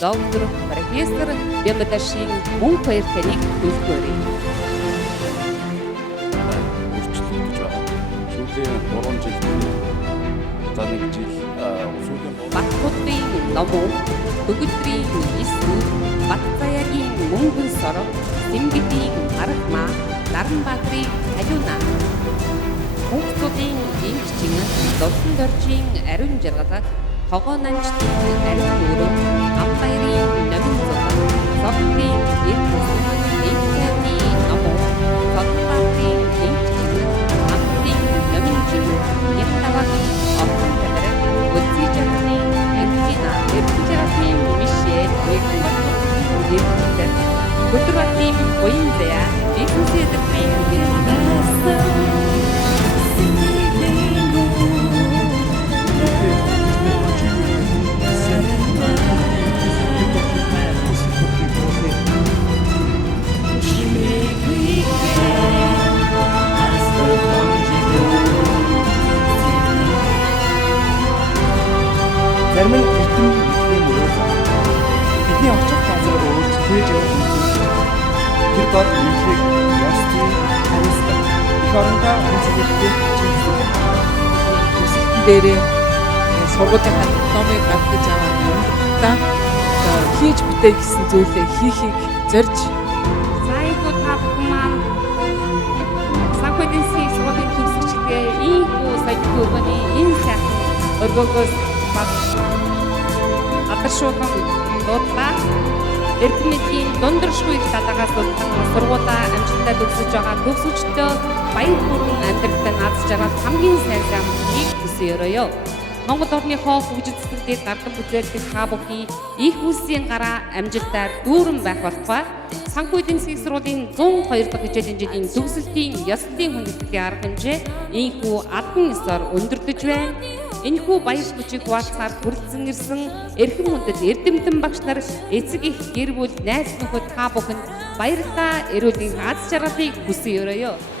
доктор, профессор Бямбаташийн мөнх баяр таныг төлөвлөөрэй. Өөрчлөгдөж байгаа. Сүүлийн 3 жил за нэг жил сүүлийн Батбуудын номон, төгөлдрийн эсвэр, Батцаягийн мөнгөн сор, Сэмбидийн аргамаа, Наранбаатарын халиуна. Хүүхдүүдийн эмчийн Зовлон доржийн ариун жаргал, Тогоонанчдын ариун нүүрэн, Амбаярын номин зулан, Согтын эрдэс, Эмчээний номон, Тогоонбаатарын эмчийн, Амтын номин жин, Янтавагийн орхон тамир, Өций жарганы Ангина, Эрдэнэжийн Мишель, Өтөрбатын буян заяа, бизнесийн зарим нь эрдэм эзний мөрөөс бидний очих газар өөрч тээж явах тэр бол нийлэг ёсны хариуцлага их орондоо үнцгэрдэг чиглэл төсөлтөн дээрээ сургуулийн дипломыг авч аваад явагдаа хийж бүтээ гэсэн зүйлээ хийхийг зорж Сайгүй та бүхэн маань санхүүгийн сургуулийн төгсөгчдээ ийхүү саяны энэ сайхан өргөгөөс адаршуулан дуудлаа. Эрдэнэжийн дундэршгүй талаагаас сургуулаа амжилттай төгсөж байгаа төгсөгчдөө баяр хүрэн амьдралдаа наад жаргал хамгийн сайн бүхийг хүсье өрөөё. Монгол орныхоо хөгжил цэцэрлэгт гардан бүтээлдэг та бүхий их үлсийн гараа амжилтаар дүүрэн байх болтугай. Санхүү эдийн засгийн сургуулийн 102 дахь хичээлийн жилийн төгсөлтийн ёслолын хүндэтгэлийн арга хэмжээ ийхүү албан ёсоор өндөрдөж байна. Энэхүү баяр хүчийг хуваалцахаар хүрэлцэн ирсэн эрхэм хүндэт эрдэмтэн багш нар эцэг их гэр бүл найз нөхөд та бүхэнд баярлалаа эрүүлийн аз жаргалыг хүсье өрөөё.